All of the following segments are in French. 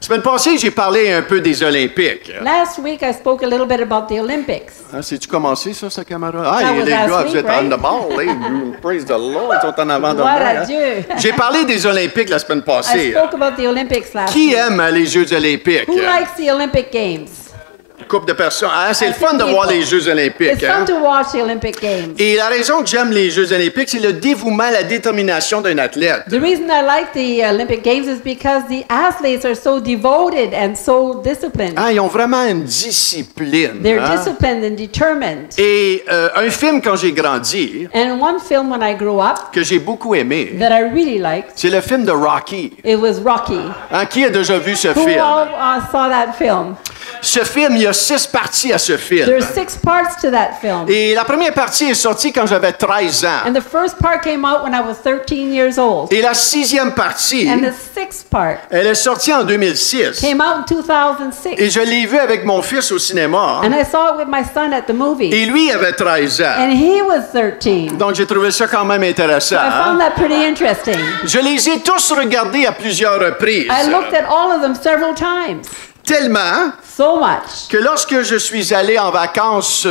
Semaine passée, j'ai parlé un peu des Olympiques. Last week I spoke a little bit about the Olympics. Ah, c'est-tu commencé, ça, camarade? Ah, That was les last gars, week, vous êtes right? on the ball. Praise the Lord, ils sont en avant de moi. Gloire à hein. Dieu. J'ai parlé des Olympiques la semaine I passée. spoke about the Olympics last Qui week. aime les Jeux olympiques? Who likes the Olympic Games? Couple de personnes. Ah, c'est I le fun think de voir people. les Jeux olympiques. It's hein? fun to watch the Olympic Games. Et la raison que j'aime les Jeux olympiques, c'est le dévouement, la détermination d'un athlète. The reason I like the Olympic Games is because the athletes are so devoted and so disciplined. Ah, ils ont vraiment une discipline. They're hein? disciplined and determined. Et un film, quand j'ai grandi, And one film when I grew up que j'ai beaucoup aimé, that I really liked, c'est le film de Rocky. it was Rocky. Hein, qui a déjà vu ce Who film? all saw that film? Ce film, il y a 6 parties à ce film. There's 6 parts to that film. Et la première partie est sortie quand j'avais 13 ans. And the first part came out when I was 13 years old. Et la 6e partie, And the 6th part elle est sortie en 2006. came out in 2006. Et je l'ai vu avec mon fils au cinéma. And I saw it with my son at the movie. Et lui avait 13 ans. And he was 13. Donc j'ai trouvé ça quand même intéressant. I found hein. that pretty interesting. Je les ai tous regardés à plusieurs reprises. I looked at all of them several times. Tellement So much. que lorsque je suis allé en vacances,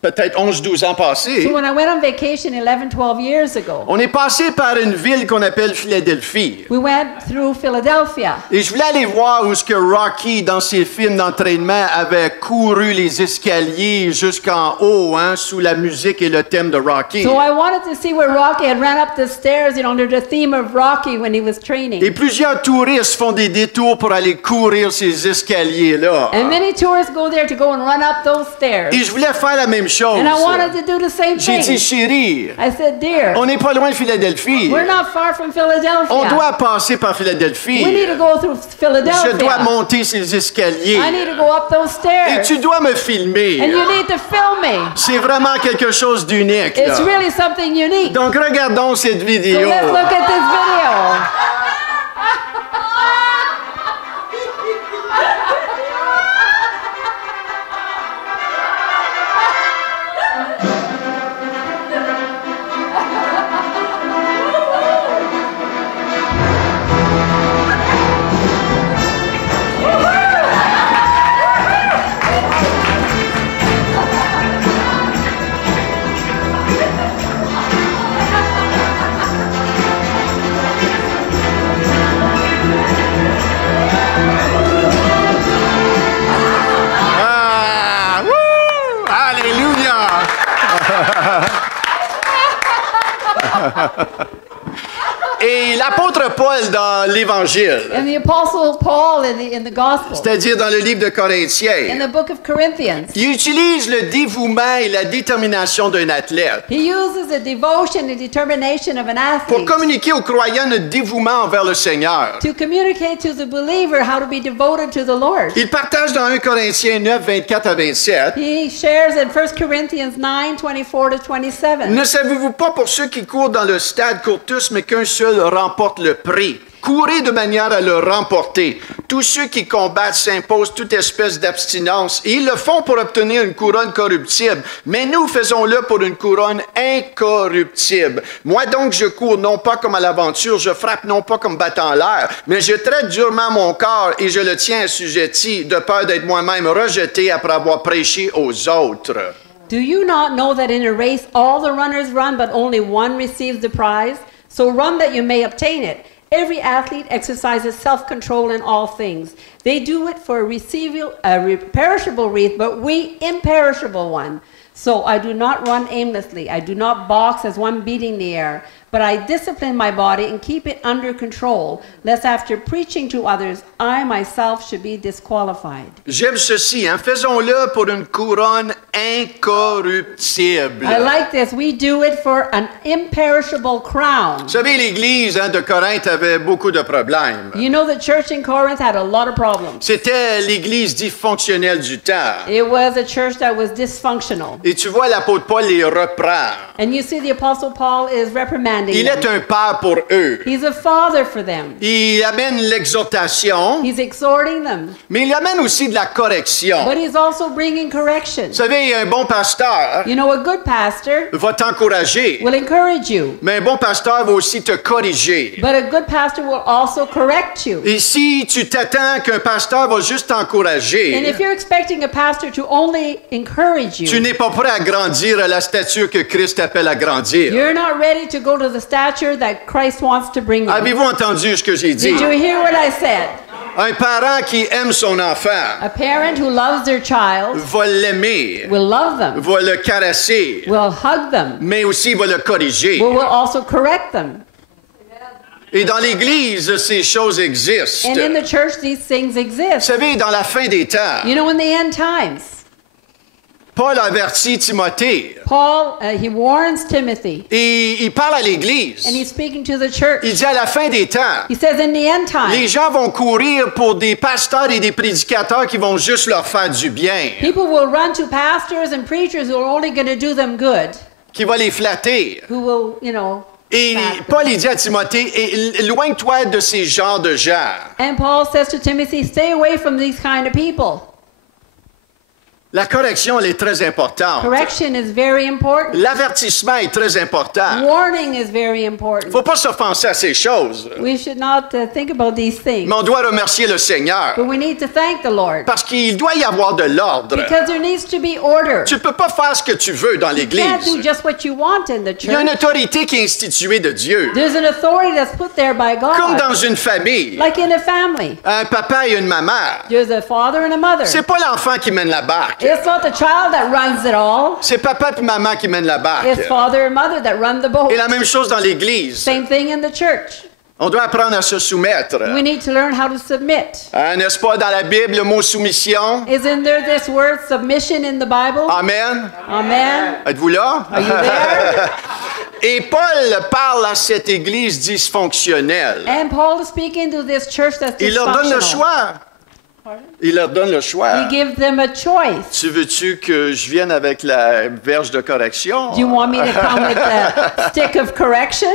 peut-être 11-12 ans passés, So when I went on vacation 11, 12 years ago, on est passé par une ville qu'on appelle Philadelphie. we went through Philadelphia. Et je voulais aller voir où ce que Rocky, dans ses films d'entraînement, avait couru les escaliers jusqu'en haut, hein, sous la musique et le thème de Rocky. So I wanted to see where Rocky had ran up the stairs, under the theme of Rocky when he was Et training. plusieurs touristes font des détours pour aller courir ces escaliers-là. And many tourists go there to go and run up those stairs. Et je voulais faire la même chose. And I wanted to do the same J'ai dit, thing. chérie, I said, dear, on n'est pas loin de Philadelphie. we're not far from Philadelphia. On doit passer par Philadelphie. We need to go through Philadelphia. Je dois monter ces escaliers. I need to go up those Et stairs. tu dois me filmer. And you need to film me. C'est vraiment quelque chose d'unique. It's là. really something unique. Donc, regardons cette So vidéo. let's look at this video. Ah, wouh, alléluia. Et l'apôtre Paul dans l'Évangile, And the Apostle Paul in the Gospel, c'est-à-dire dans le livre de in Corinthiens, the book of Corinthians, il utilise le dévouement et la détermination d'un athlète he uses the devotion and determination of an pour athlete communiquer aux croyants notre dévouement envers le Seigneur. to communicate to the believer how to be devoted to the Lord. Il partage dans 1 Corinthiens 9, 24 à 27. He shares in 1 Corinthians 9, 24 to 27. Ne savez-vous pas pour ceux qui courent dans le stade courent tous, mais qu'un seul remporte le prix? Courez de manière à le remporter. Tous ceux qui combattent s'imposent toute espèce d'abstinence et ils le font pour obtenir une couronne corruptible. Mais nous faisons-le pour une couronne incorruptible. Moi donc, je cours non pas comme à l'aventure, je frappe non pas comme battant l'air, mais je traite durement mon corps et je le tiens assujetti de peur d'être moi-même rejeté après avoir prêché aux autres. Do you not know that in a race all the runners run, but only one receives the prize? So run that you may obtain it. Every athlete exercises self-control in all things. They do it for a perishable wreath, but we imperishable one. So I do not run aimlessly. I do not box as one beating the air, but I discipline my body and keep it under control, lest after preaching to others, I myself should be disqualified. J'aime ceci, hein? Faisons-le pour une couronne incorruptible. I like this. We do it for an imperishable crown. Vous savez, l'Église de Corinthe avait beaucoup de problèmes. You know, the church in Corinth had a lot of problems. C'était l'Église dysfonctionnelle du temps. It was a church that was dysfunctional. Et tu vois, l'apôtre Paul les reprend. And you see the Apostle Paul is reprimanding Il them. est un père pour eux. He's a father for them. Il amène l'exhortation l'exhortation, He's exhorting them, mais il amène aussi de la correction. but he's also bringing correction. Vous savez, un bon pasteur You know, a good pastor va t'encourager, will encourage you, mais un bon pasteur va aussi te corriger. but a good pastor will also correct you. Et si tu t'attends qu'un pasteur va juste And t'encourager, if you're expecting a pastor to only encourage tu you, n'es pas prêt à grandir à la stature que Christ appelle à grandir. you're not ready to go to the stature that Christ wants to bring you. Avez-vous entendu ce que j'ai dit? Did you hear what I said? Un parent qui aime son enfant A parent who loves their child va l'aimer, will love them, va le caresser, will hug them, mais aussi va le corriger. will also correct them. Et dans l'Église, ces choses existent. And in Vous the church, these things exist. savez, dans la fin des temps, You know, in the end times, Paul avertit Timothée Paul, he warns Timothy, et il parle à l'Église. and he's speaking to the church. Il dit à la fin des temps, He says, in the end les times, gens vont courir pour des pasteurs et des prédicateurs qui vont juste leur faire du bien, people will run to pastors and preachers who are only going to do them good, qui vont les flatter. who will, you know. Et Paul il dit à Timothée, éloigne-toi de ces genres de gens. And Paul says to Timothy, stay away from these kind of people. La correction, elle est très importante. Correction is very important. L'avertissement est très important. Warning is very Il ne important. faut pas s'offenser à ces choses. We should not think about these things. Mais on doit remercier le Seigneur. But we need to thank the Lord. Parce qu'il doit y avoir de l'ordre. Because there needs to be order. Tu ne peux pas faire ce que tu veux dans You can't do l'Église. just what you want in the Il y a une church. autorité qui est instituée de Dieu. There's an authority that's put there by Comme God. dans une famille. Like in a family. Un papa et une maman. There's a father and a mother. C'est pas l'enfant qui mène la barque. It's not the child that runs it all. C'est papa et maman qui mènent la barque. It's father and mother that run the boat. Et la même chose dans l'Église. Same thing in the church. On doit apprendre à se soumettre. We need to learn how to submit. Hein, n'est-ce pas dans la Bible le mot soumission? Isn't there this word submission in the Bible? Amen. Amen. Êtes-vous là? Are you there? Et Paul parle à cette Église dysfonctionnelle. And Paul is speaking to this church that's Il leur donne le dysfunctional. choix. Pardon? Il leur donne le choix. He gives them a choice. Tu veux-tu que je vienne avec la verge de correction? Do you want me to come with the stick of correction?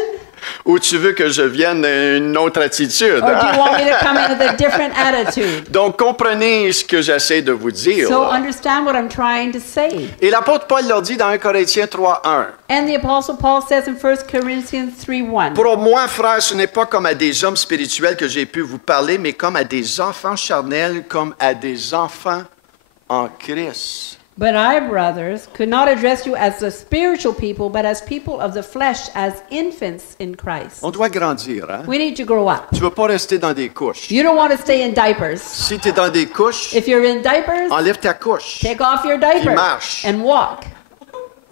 Ou tu veux que je vienne une autre attitude? Or do you want me to come in with a different attitude? Donc, comprenez ce que j'essaie de vous dire. So understand what I'm trying to say. Et l'apôtre Paul leur dit dans 1 Corinthiens 3:1. And the Apostle Paul says in 1 Corinthians 3:1. Pour moi, frères, ce n'est pas comme à des hommes spirituels que j'ai pu vous parler, mais comme à des enfants charnels, comme à des enfants en Christ. But I, brothers, could not address you as a spiritual people, but as people of the flesh, as infants in Christ. On doit grandir, hein? We need to grow up. Tu ne veux pas rester dans des couches. You don't want to stay in diapers. Si tu es dans des couches, If you're in diapers, enlève ta couche. take off your diaper marche. and walk.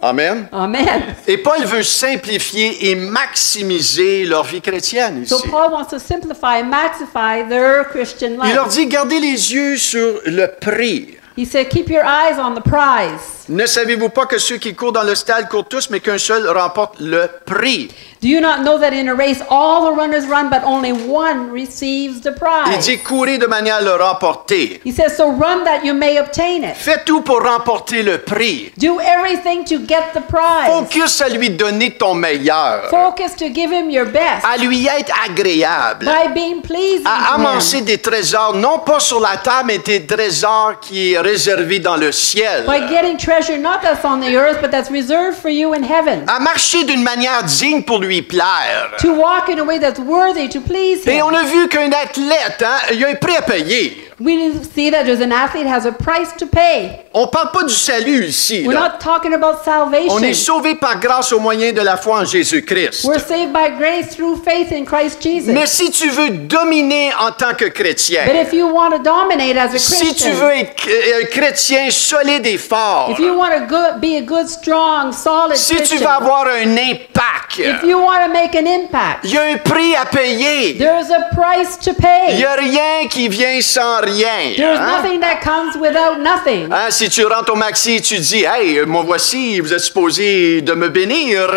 Amen. Amen. Et Paul veut simplifier et maximiser leur vie chrétienne So ici. Paul wants to simplify and maxify their Christian Il leur life. dit, gardez les yeux sur le prix. He said, keep your eyes on the prize. Ne savez-vous pas que ceux qui courent dans le stade courent tous, mais qu'un seul remporte le prix? Do you not know that in a race all the runners run, but only one receives the Il prize? dit, courez de manière à le remporter. He says, so run that you may obtain it. Fais tout pour remporter le prix. Do everything to get the prize. Focus à lui donner ton meilleur. Focus to give him your best. À lui être agréable. By being pleasing À to him. amasser des trésors, non pas sur la terre, mais des trésors qui est réservé dans le ciel. By getting treasure not that's on the earth, but that's reserved for you in heaven. À marcher d'une manière digne pour lui plaire. To walk in a way that's worthy to please Et him. on a vu qu'un athlète, hein, il y a un prix à payer. We see that there's an athlete has a price to pay. On ne parle pas du salut ici. We're là. not talking about On est salvation. sauvé par grâce au moyen de la foi en Jésus-Christ. We're saved by grace through faith in Christ Jesus. Mais si tu veux dominer en tant que chrétien, But if you want to dominate as a si tu Christian, veux être un chrétien solide et fort, if you want to be a good, strong, solid si tu Christian, veux avoir un impact, if you want to make an impact, il y a un prix à payer. there's a price to Il pay. n'y a rien qui vient sans rien. There's hein? nothing that comes without nothing. Hein, si tu rentres au maxi et tu dis, hey, moi voici, vous êtes supposé de me bénir,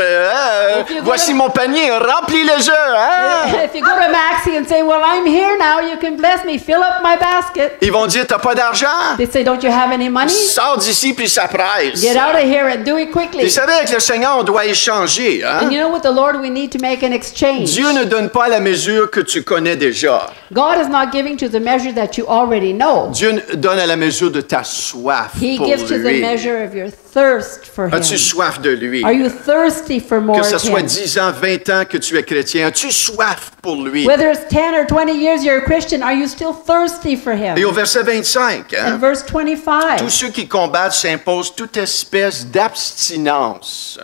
If you go voici to- mon panier, remplis-le jeu. Hein? If you go to Maxi and say, well, I'm here now, you can bless me, fill up my basket. Ils vont dire, t'as pas d'argent? They say, don't you have any money? Sors d'ici puis ça presse. Get out of here and do it quickly. Vous savez, avec le Seigneur, on doit échanger. Hein? And you know, with the Lord, we need to make an exchange. Dieu ne donne pas la mesure que tu connais déjà. God is not giving to the measure that you already know. Dieu donne à la mesure de ta soif He pour gives to the lui. measure of your thirst for Him. As-tu soif de lui? Are you thirsty for more Que ce of soit Him? 10 ans, 20 ans que tu es chrétien, as-tu soif pour lui? Whether it's 10 or 20 years you're a Christian, are you still thirsty for Him? Et au verset 25, In hein, verse tous 25, ceux qui combattent s'imposent toute espèce d'abstinence.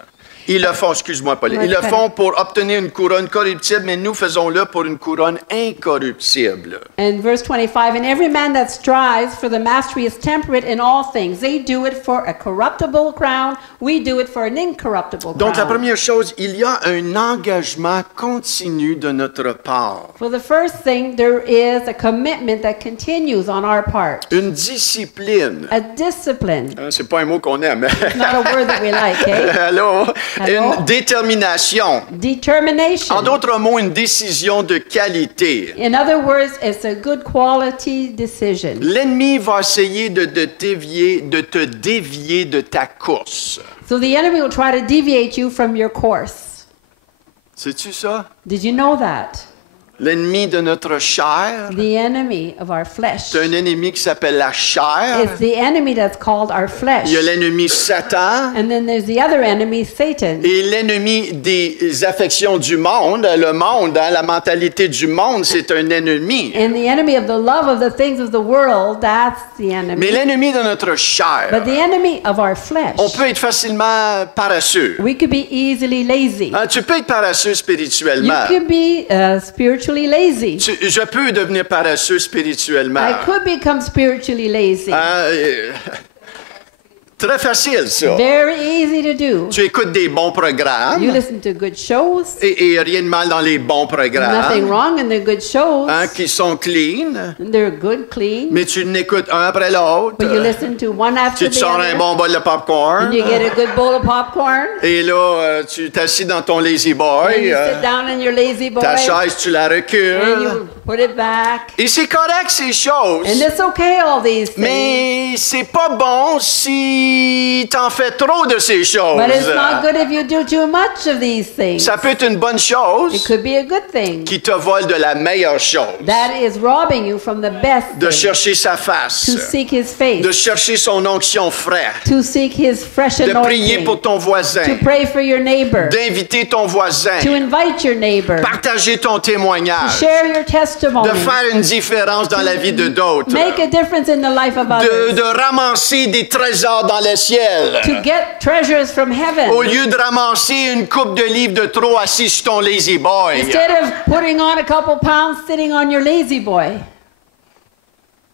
Ils le font, excuse-moi, Pauline, ils le font pour obtenir une couronne corruptible, mais nous faisons-le pour une couronne incorruptible. in verse 25, and every man that strives for the mastery is temperate in all things. They do it for a corruptible crown. We do it for an incorruptible Donc, la crown. première chose, il y a un engagement continu de notre part. For the first thing, there is a commitment that continues on our part. Une discipline. A discipline. Hein, c'est pas un mot qu'on aime. Not a word that we like, eh? Allô? Allô? Une détermination. Determination. En d'autres mots, une décision de qualité. In other words, it's a good quality decision. L'ennemi va essayer de te dévier de ta course. So the enemy will try to deviate you from your course. Sais-tu ça? Did you know that? L'ennemi de notre chair, The enemy of our flesh. c'est un ennemi qui s'appelle la chair. It's the enemy that's called our flesh. Il y a l'ennemi Satan And then there's the other enemy, Satan. et l'ennemi des affections du monde. Le monde, hein, la mentalité du monde, c'est un ennemi. And the enemy of the love of the things of the world, that's the Mais enemy. l'ennemi de notre chair, But the enemy of our flesh, on peut être facilement paresseux. we could be easily lazy. Hein, tu peux être paresseux You spirituellement. could be spiritually lazy. Je peux devenir paresseux spirituellement. I could become spiritually lazy. Hein, très facile, ça. Very easy to do. Tu écoutes des bons You programmes listen to good shows. et rien de mal dans les bons Nothing programmes wrong in the good shows. hein, qui sont clean, They're good, clean. mais tu n'écoutes un après l'autre. But you listen to one after Tu te the sors un other. bon bol de popcorn And you get a good bowl of popcorn. et là, tu t'assis dans ton lazy And boy, you sit down in your lazy boy. ta chaise, tu la And recules. you put it back. Et c'est correct, ces choses. And it's okay, all these things. Mais c'est pas bon si t'en fais trop de ces choses. But it's not good if you do too much of these things. Ça peut être une bonne It chose could be a good thing. qui te vole de la meilleure chose. That is robbing you from the best De thing. chercher sa face. To seek His face. De chercher son onction fraîche. To seek His fresh De prier anointing. pour ton voisin. To pray for your neighbor. D'inviter ton voisin. To invite your neighbor. Partager ton témoignage. Share your testimony. De faire une différence dans la vie de d'autres. Make a difference in the life of others. De ramasser des trésors dans le ciel. To get treasures from heaven. Au lieu de ramasser une coupe de livres de trop assis sur ton lazy boy. Instead of putting on a couple pounds sitting on your lazy boy.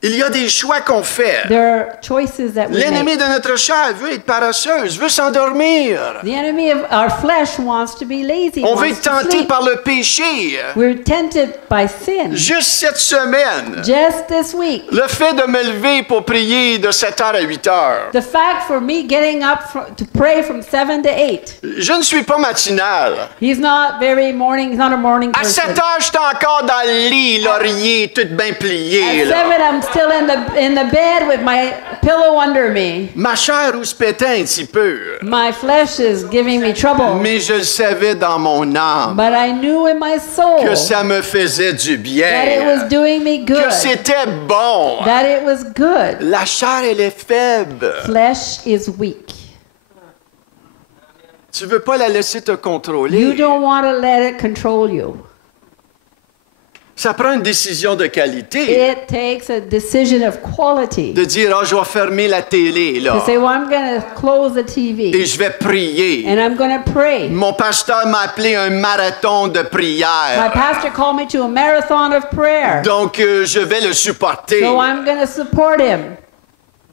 Il y a des choix qu'on fait. There are choices that we L'ennemi make. de notre chair veut être paresseuse, veut s'endormir. The enemy of our flesh wants to be lazy. On veut Wants être to tenté sleep. par le péché. We're tempted by sin. Juste cette semaine, Just this week. le fait de me lever pour prier de 7h à 8h, The fact for me getting up to pray from 7 to 8. je ne suis pas matinal. He's not very morning. He's not a morning À person. 7h, je suis encore dans le lit, l'oreiller, tout bien plié. At là. 7, I'm still in the bed with my pillow under me. Ma chair rouspétait un petit peu, My flesh is giving me trouble. mais je le savais dans mon âme But I knew in my soul que ça me faisait du that it was bien, doing me que good. c'était bon. That it was good. La chair, elle est faible. Flesh is weak. Tu veux pas la laisser te You contrôler. don't want to let it control you. Ça prend une décision de qualité. It takes a decision of quality. De dire, je vais fermer la télé, là, To say, well, I'm going to close the et TV je vais prier. and I'm going to pray. Mon pasteur m'a appelé un marathon de My prière. pastor called me to a marathon of prayer. Donc, je vais le supporter. So I'm going to support him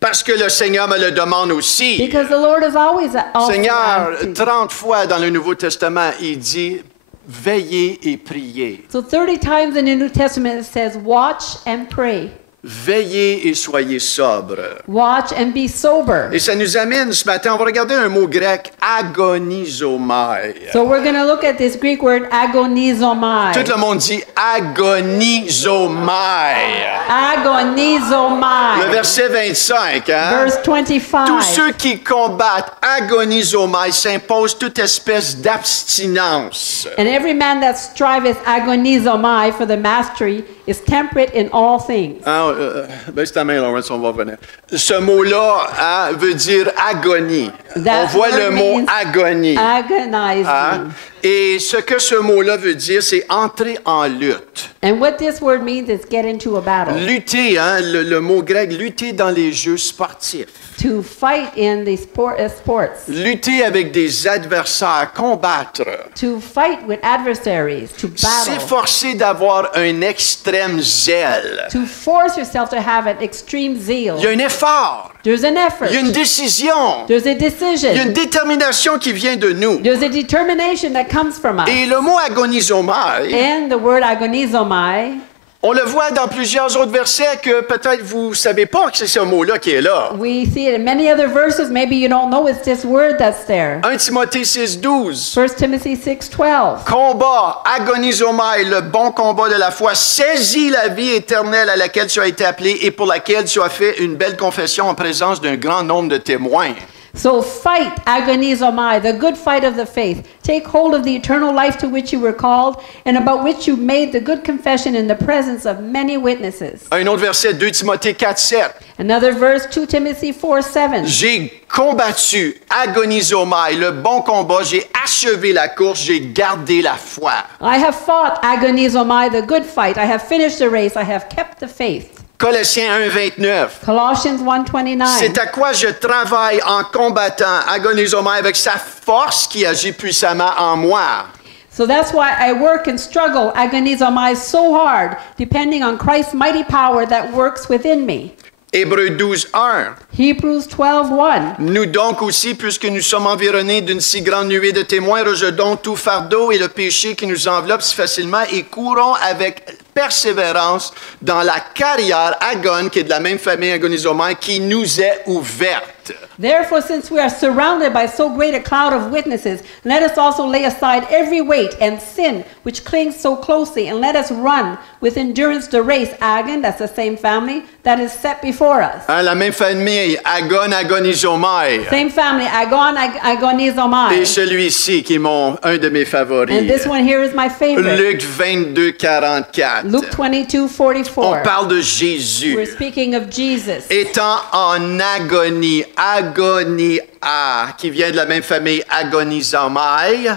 Parce que le Seigneur me le demande aussi. because the Lord is always Seigneur, asking. 30 fois dans le Nouveau Testament, il dit, veillez et priez. So 30 times in the New Testament it says, watch and pray. Veillez et soyez sobres. Watch and be sober. Et ça nous amène ce matin, on va regarder un mot grec, agonizomai. So we're going to look at this Greek word agonizomai. Tout le monde dit agonizomai. Agonizomai. Le verset 25, hein? Verse 25. Tous ceux qui combattent agonizomai s'imposent toute espèce d'abstinence. And every man that striveth agonizomai for the mastery is temperate in all things. Baisse ta main, Lawrence, on va revenir. Ce mot-là veut dire agonie. That On voit le word mot means agonie. Agonizing. Hein? Et ce que ce mot-là veut dire, c'est entrer en lutte. And what this word means is get into a battle. Lutter, hein, le mot grec, lutter dans les jeux sportifs. To fight in the sports. Lutter avec des adversaires, combattre. To fight with adversaries. To battle. S'efforcer d'avoir un extrême zèle. To force yourself to have an extreme zeal. Il y a un effort. There's an effort. Il y a une décision. There's a Il y a decision. une détermination qui vient de nous. There's a determination that comes from us. Et le mot agonisomai, And the word agonizomai, on le voit dans plusieurs autres versets que peut-être vous ne savez pas que c'est ce mot-là qui est là. we see it in many other verses. Maybe you don't know it's this word that's there. 1 Timothée 6,12. 1 Timothy 6:12. Combat, agonisomai, le bon combat de la foi. Saisis la vie éternelle à laquelle tu as été appelé et pour laquelle tu as fait une belle confession en présence d'un grand nombre de témoins. So fight, agonizomai, the good fight of the faith. Take hold of the eternal life to which you were called and about which you made the good confession in the presence of many witnesses. Un autre verset, 2 Timothée 4,7. Another verse, 2 Timothy 4:7. J'ai combattu, agonisomai, le bon combat, j'ai achevé la course, j'ai gardé la foi. I have fought, agonizomai, the good fight. I have finished the race. I have kept the faith. Colossiens 1,29. Colossians 1:29. C'est à quoi je travaille en combattant, agonisomai, avec sa force qui agit puissamment en moi. So that's why I work and struggle, agonizomai, so hard, depending on Christ's mighty power that works within me. Hébreux 12,1. Hebrews 12:1. Nous donc aussi, puisque nous sommes environnés d'une si grande nuée de témoins, rejetons tout fardeau et le péché qui nous enveloppe si facilement et courons avec persévérance dans la carrière agone, qui est de la même famille agonisomai, qui nous est ouverte. Therefore, since we are surrounded by so great a cloud of witnesses, let us also lay aside every weight and sin which clings so closely, and let us run with endurance the race, Agon, that's the same family, that is set before us. Hein, la même famille, Agon, agonisomai. Same family, Agon, agonizomai. Et celui-ci qui est un de mes favoris. And this one here is my favorite. Luc 22,44. Luke 22:44. On parle de Jésus. We're speaking of Jesus. Étant en agonie, qui vient de la même famille agonisomai,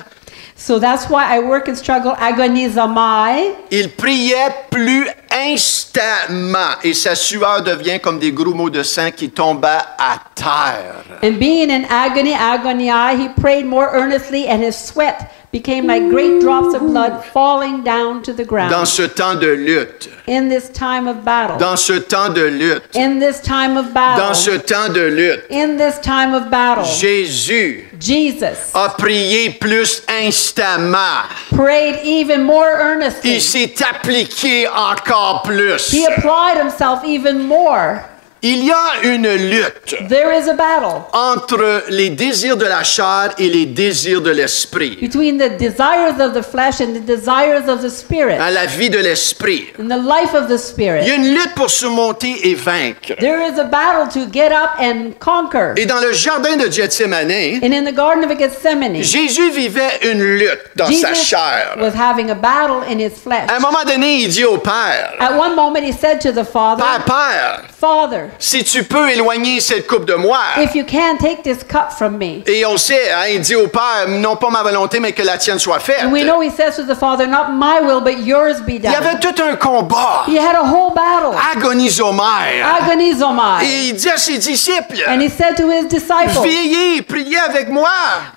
So that's why I work and struggle, agonizomai. il priait plus instamment et sa sueur devient comme des grumeaux de sang qui tombaient à terre. And being in agony, agoniai, he prayed more earnestly, and his sweat became like great drops of blood falling down to the ground. Dans ce temps de lutte, In this time of battle. dans ce temps de lutte, In this time of battle. dans ce temps de lutte, In this time of battle. Jésus Jesus a prié plus instamment. prayed even more earnestly. Il s'est appliqué encore plus. He applied himself even more. Il y a une lutte There is a battle entre les désirs de la chair et les désirs de l'esprit. between the desires of the flesh and the desires of the spirit. Dans la vie de l'esprit, In the life of the il y a spirit. une lutte pour surmonter et vaincre. There is a battle to get up and conquer. Et dans le jardin de Gethsémani, And in the Garden of Gethsemane, Jésus vivait une lutte dans sa Jesus chair. was having a battle in his flesh. À un moment donné, il dit au Père, At one moment he said to the Father, Père, Father, si tu peux éloigner cette coupe de moi. if you can take this cup from me. Et on sait, hein, il dit au Père, non pas ma volonté, mais que la tienne soit faite. And we know he says to the Father, not my will, but yours be Il y avait done. tout un combat, He had a whole battle, agonisomai. agonizomai. Et il dit à ses disciples, And he said to his disciples, veillez, priez avec moi.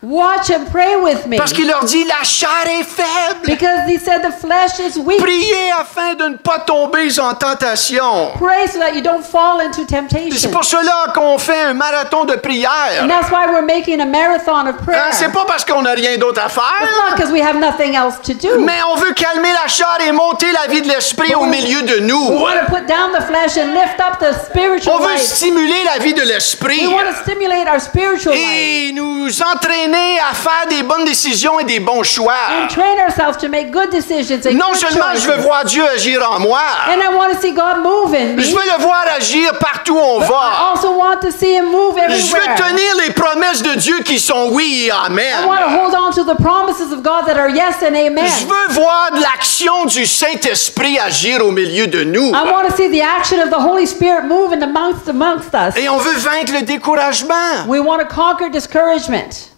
watch and pray with me. Parce qu'il leur dit, la chair est faible. Because he said the flesh is weak. Priez afin de ne pas tomber en tentation. Pray so that you don't fall into C'est temptation. pour cela qu'on fait un marathon de prière. And that's why we're making a marathon of prayer. Hein, c'est pas parce qu'on n'a rien d'autre à It's faire, not because we have nothing else to do. mais on veut calmer la chair et monter la vie de l'esprit au milieu de We nous. want to put down the flesh and lift up the spiritual On veut life. stimuler la vie de l'esprit We want to stimulate our spiritual life et nous entraîner à faire des bonnes décisions et des bons choix. and train ourselves to make good decisions and Non good seulement je veux choices. voir Dieu agir en moi, And I want to see God move in je me. veux le voir agir par partout où on But I va. also want to see him move Je veux everywhere. tenir les promesses de Dieu qui sont oui et I amen. want to hold on to the promises of God that are yes and amen. Je veux voir l'action du Saint-Esprit agir au milieu de nous. I want to see the action of the Holy Spirit move in amongst us. Et on veut vaincre le découragement. We want to conquer discouragement.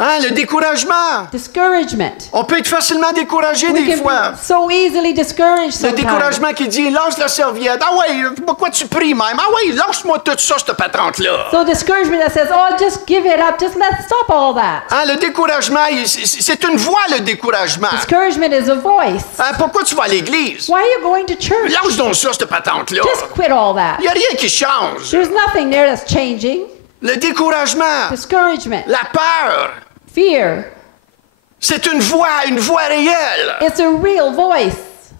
Hein, le découragement. Discouragement. On peut être facilement découragé We des can fois. be so easily discouraged Le sometimes. découragement qui dit, lâche la serviette. Ah ouais, pourquoi tu pries même? Ah ouais, lâche-moi tout ça, cette patente-là. So discouragement that says, oh, just give it up. Just let's stop all that. Hein, le découragement, c'est une voix, le découragement. Discouragement is a voice. Hein, pourquoi tu vas à l'église? Why are you going to church? Lâche donc ça, cette patente-là. Just quit all that. Il n'y a rien qui change. There's nothing there that's changing. Le découragement, Discouragement. la peur, Fear. c'est une voix réelle. It's a real voice.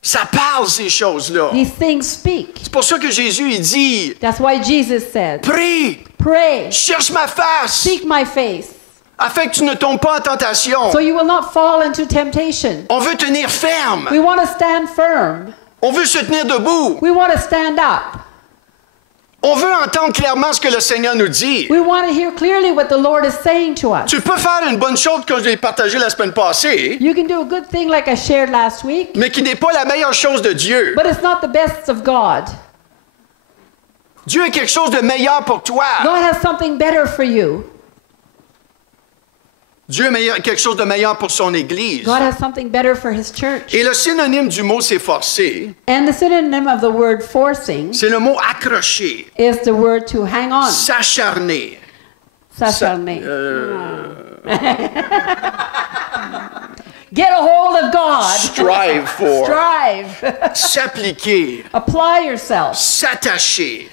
Ça parle, ces choses-là. These things speak. C'est pour ça que Jésus, il dit, That's why Jesus said, prie, pray, cherche ma face, seek my face, afin que tu ne tombes pas en tentation. so you will not fall into temptation. On veut tenir ferme. We want to stand firm. On veut se tenir debout. We want to stand up. On veut entendre clairement ce que le Seigneur nous dit. We want to hear clearly what the Lord is saying to us. Tu peux faire une bonne chose que je l'ai partagé la semaine passée, You can do a good thing like I shared last week, mais qui n'est pas la meilleure chose de Dieu. but it's not the best of God. Dieu a quelque chose de meilleur pour toi. God has something better for you. Dieu a quelque chose de meilleur pour son Église. God has something better for his church. Et le synonyme du mot s'efforcer, And the synonym of the word forcing c'est le mot accrocher, is the word to hang on. s'acharner. S'acharner. Get a hold of God. Strive for, Strive. s'appliquer, Apply yourself. s'attacher.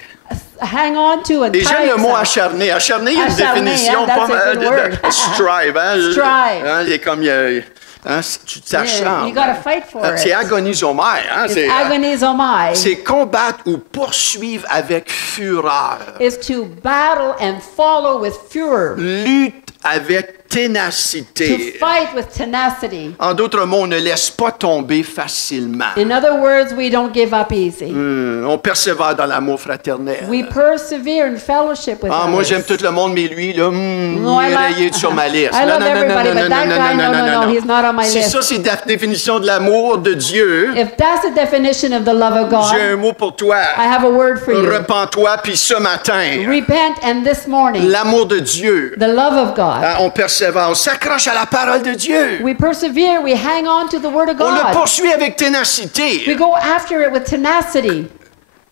Hang on to and Et tie j'aime le mot yourself. acharner. Acharner, il y a une Acharner, définition hein, that's pas a mal good word. strive. Hein, Strive. Hein, il est comme, hein, tu Yeah, t'acharnes. you got to fight for C'est it. agonisomai. Hein, It's agonizomai. c'est combattre ou poursuivre avec fureur. Is to battle and follow with furor. Lutte avec To ténacité. fight with tenacity. En d'autres mots, on ne laisse pas tomber facilement. In other words, we don't give up easy. On persévère dans l'amour fraternel. We persevere in fellowship with Ah, moi, others. j'aime tout le monde, mais lui, là, No, il I est like- rayé sur ma liste. I love everybody, but that guy, no, he's not on my Si list. ça, c'est la définition de l'amour de Dieu, If that's the definition of the love of j'ai God, un mot pour toi. I have a word for you. Repens-toi, puis ce matin, Repent, and this morning, l'amour de Dieu, the love of God. hein, on persévère, on s'accroche à la parole de Dieu. We persevere, we hang on to the word of On le God. poursuit avec We ténacité. go after it with tenacity.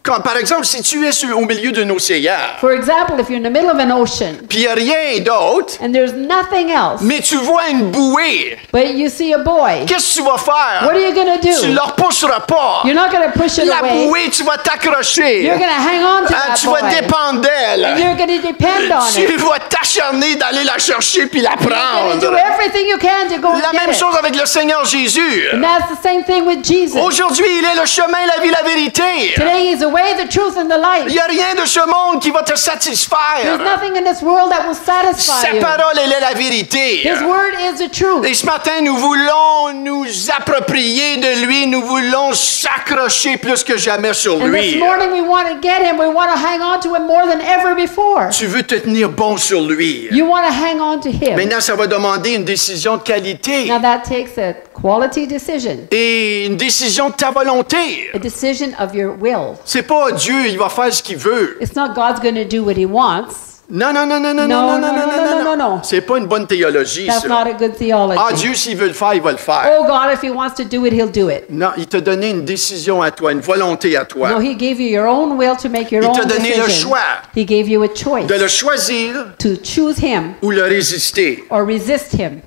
Quand, par exemple, si tu es au milieu d'un océan, For example, if you're in the middle of an ocean puis il n'y a rien d'autre, and there's nothing else, mais tu vois une bouée, but you see a boy, qu'est-ce que tu vas faire? what are you going to Tu ne do? la repousseras pas. You're not going to push it La away. bouée, tu vas t'accrocher. You're going to hang on to Hein, that tu vas boy. dépendre d'elle. And you're going to depend on Tu it. vas t'acharner d'aller la chercher puis la You're going to do prendre. everything you can to go and La get même it. chose avec le Seigneur Jésus. And that's the same thing with Jesus. Aujourd'hui, il est le chemin, la vie, la vérité. Today is the way, the truth, and the Il light. n'y a rien de ce monde qui va te There's satisfaire. nothing in this world that will satisfy Sa you. parole, elle est la vérité. His word is the truth. Et ce matin, nous voulons nous approprier de lui. Nous voulons s'accrocher plus que jamais sur And this lui. morning we want to get him. We want to hang on to him more than ever before. Tu veux te tenir bon sur lui. You want to hang on to him. Maintenant, ça va demander une décision de qualité Now that takes a quality decision, et une décision de ta volonté. a decision of your will. C'est pas Dieu, il va faire ce qu'il veut. It's not God's going to do what he wants. Non, non, non, non, non, No, non, non, no, non, no, non, no, non. no. C'est pas une bonne théologie, That's ça. not a good theology. Ah, Dieu, s'il veut le faire, il va le faire. Oh God, if he wants to do it, he'll do it. Non, il t'a donné une décision à toi, une volonté à toi. No, he gave you your own will to make your Il own t'a donné le decision. choix He gave you a choice de le choisir to choose him ou le résister. or resist him.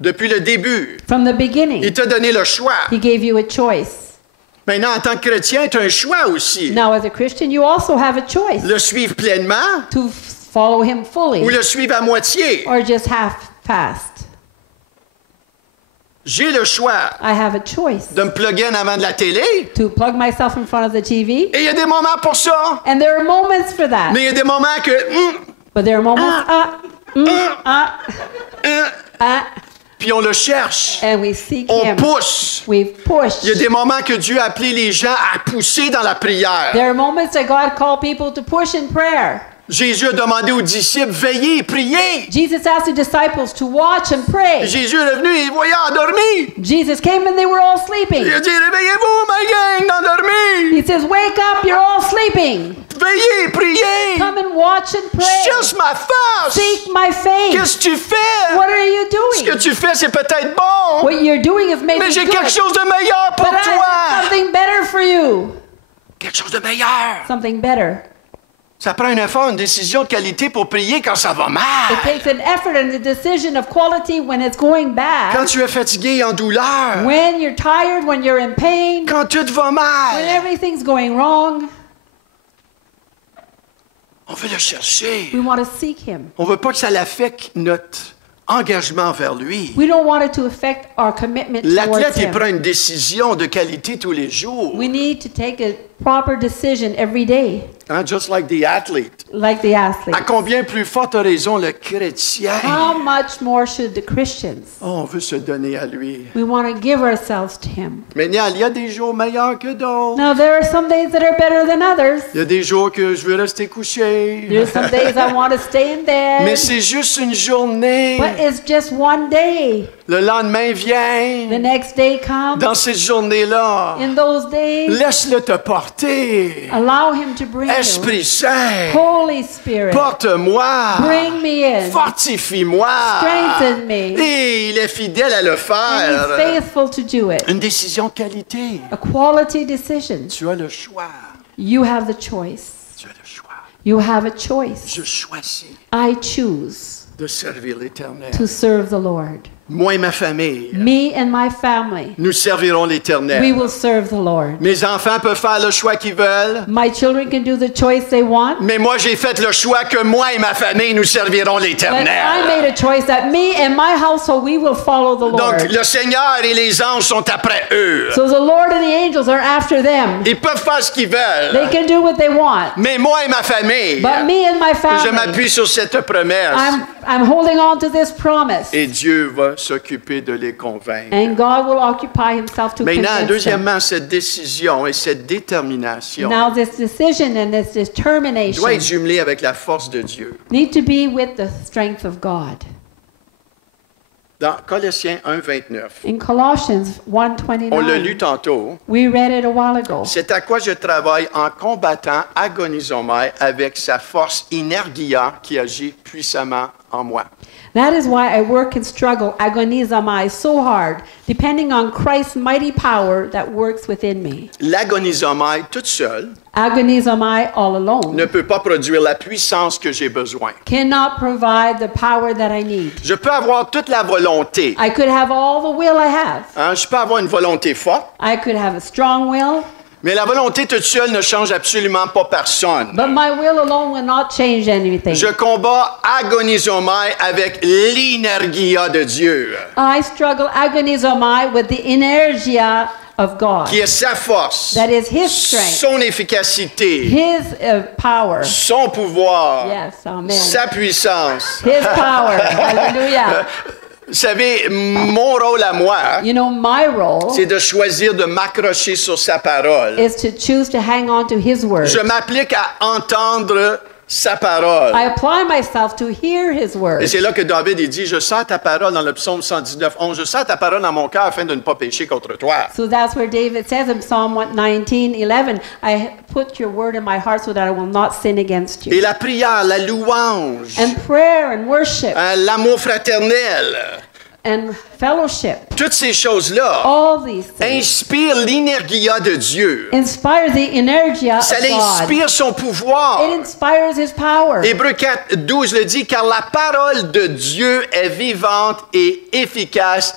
Depuis le début, From the beginning, il t'a donné le choix. he gave you a choice. Maintenant, en tant que chrétien, tu as un choix aussi. Now, as a Christian, you also have a choice Le suivre pleinement to follow him fully ou le suivre à moitié. or just half-past. J'ai le choix I have a choice de me plugger en avant de la télé. to plug myself in front of the TV, Et il y a des moments pour ça. and there are moments for that. Mais il y a des moments que... But there are moments, puis on le cherche. and we seek On Him. pousse. We've pushed. Il y a des moments que Dieu a appelé les gens à pousser dans la prière. There are moments that God called people to push in prayer. Jésus a demandé aux disciples, veillez et priez. Jesus asked the disciples to watch and pray. Jésus est revenu et les voyait endormis. Jesus came and they were all sleeping. Il a dit, réveillez-vous, ma gang, endormis. He says, wake up, you're all sleeping. Veillez et priez. Come and watch and pray. Cherche ma face. Seek my face. Qu'est-ce que tu fais? What are you Ce que doing? tu fais, c'est peut-être bon. What you're doing is maybe Mais j'ai good, quelque chose de meilleur pour but I have toi. something better for you. Quelque chose de meilleur. Something better. Ça prend un effort, une décision de qualité pour prier quand ça va It mal. takes an effort and a decision of quality when it's going Quand bad. tu es fatigué et en douleur. When you're tired, when you're in pain, Quand tout va when mal. everything's going wrong, On veut le chercher. we want to seek Him. On veut pas que ça l'affecte notre engagement vers lui. We don't want it to affect our commitment towards L'athlète, il Him. prend une décision de qualité tous les jours. We need to take a proper decision every day, Hein, just like the athlete. like the À athlete. combien plus forte raison le chrétien? How much more should the Christians? Oh, on veut se donner à lui. We want to give ourselves to Him. Maintenant, il y a des jours meilleurs que d'autres. Now, there are some days that are better than others. Il y a des jours que je veux rester couché. There's some days I want to stay in Mais bed, c'est juste une journée. but it's just one day. Le lendemain The vient. next day comes. Dans cette journée-là, In those days, laisse-le te porter. allow Him to bring you. Esprit Saint, Holy Spirit, porte-moi. bring me in. Fortifie-moi. Strengthen me. Et il est fidèle à le And He's faire. faithful to do it. Une décision de qualité. A quality decision. Tu as le choix. You have the choice. Tu as le choix. You have a choice. Je choisis I choose de servir l'Éternel. to serve the Lord. Moi et ma famille, Me and my family, nous servirons we l'Éternel. will serve the Lord. Mes enfants peuvent faire le choix qu'ils veulent, My children can do the choice they want, mais moi j'ai fait le choix que moi et ma famille, nous servirons but I l'Éternel. made a choice that me and my household, we will follow the Donc Lord. le Seigneur et les anges sont après eux. So the Lord and the angels are after them. Ils peuvent faire ce qu'ils They veulent, can do what they want. mais moi et ma famille, But me and my je family, m'appuie sur cette promesse. I'm holding on to this promise. Et Dieu va s'occuper de les convaincre. And God will occupy Himself to Maintenant, convince them. deuxièmement, cette décision et cette détermination Now this decision and this determination doit être jumelée avec la force de Dieu. need to be with the strength of God. Dans Colossiens 1:29, In Colossians on l'a lu 1:29, tantôt. we read it a while ago. C'est à quoi je travaille en combattant agonisomai avec sa force énergia qui agit puissamment en moi. That is why I work and struggle, agonizomai, so hard, depending on Christ's mighty power that works within me. L'agonisomai toute seule Agonizomai all alone ne peut pas produire la puissance que j'ai besoin. cannot provide the power that I need. Je peux avoir toute la volonté. I could have all the will I have. Hein, je peux avoir une volonté forte, I could have a strong will, mais la volonté toute seule ne change absolument pas personne. but my will alone will not change anything. Je combats agonisomai avec l'énergia de Dieu, I struggle agonizomai with the energia of God. qui est sa force, That is His strength, son efficacité, His power. son pouvoir, Yes, amen. sa puissance. His power. Hallelujah. Vous savez, mon rôle à moi, You know, my role c'est de choisir de m'accrocher sur sa parole. is to choose to hang on to His word. Je m'applique à entendre sa parole. I apply myself to hear His Et word. c'est là que David il dit, je sens ta parole dans le psaume 119, je sens ta parole dans mon cœur afin de ne pas pécher contre toi. So that's where David says in Psalm 19:11, I put your word in my heart so that I will not sin against Et you. la prière, la louange, And prayer and worship l'amour fraternel, and fellowship, toutes ces choses-là all these things inspirent l'énergia de Dieu. inspire the energia of Ça God. inspire son pouvoir. It inspires His power. Hébreux 4:12 le dit, car la parole de Dieu est vivante et efficace,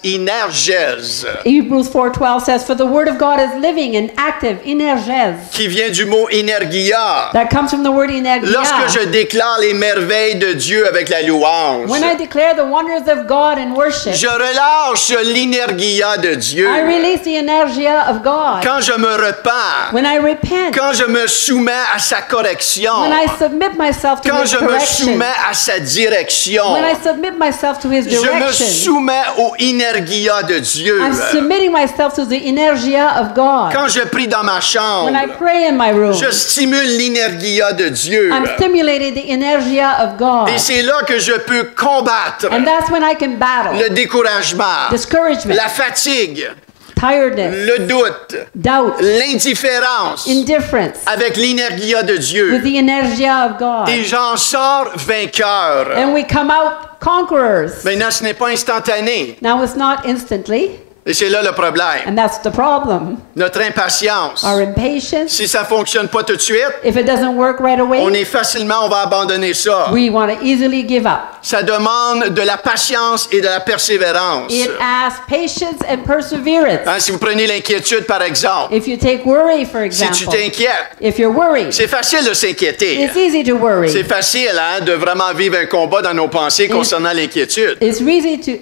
énergèse, Hebrews 4:12 says, "For the word of God is living and active, energes." qui vient du mot énergia. That comes from the word energia. Lorsque je déclare les merveilles de Dieu avec la louange, When I declare the wonders of God in worship, je relâche relâche l'énergia de Dieu, I release the energia of God. quand je me repens, When I repent, quand je me soumets à sa correction, when I submit myself to quand His je me correction, soumets à sa direction, when I submit myself to His je me direction, soumets au énergia de Dieu. I'm submitting myself to the energia of God. Quand je prie dans ma When chambre, I pray in my room, je stimule l'énergia de Dieu. I'm stimulating the energia of God. Et c'est là que je peux combattre And that's when I can battle le découragement, discouragement, la fatigue, tiredness, le doute, doubt, l'indifférence indifference avec l'énergia de with Dieu. the energia of God. Et j'en sors vainqueur. And we come out conquerors. Maintenant, ce n'est pas instantané. Now it's not instantly, Et c'est là le problème. and that's the problem. Notre impatience. Our impatience, Si ça fonctionne pas tout de suite, if it doesn't work right on away, est facilement, on va abandonner ça. we want to easily give up. Ça demande de la patience et de la persévérance. It asks patience and perseverance. Hein, si vous prenez l'inquiétude, par exemple, If you take worry, for si tu example, t'inquiètes, if you're worried, c'est facile de s'inquiéter. it's easy to worry. C'est facile hein, de vraiment vivre un combat dans nos pensées concernant l'inquiétude. It's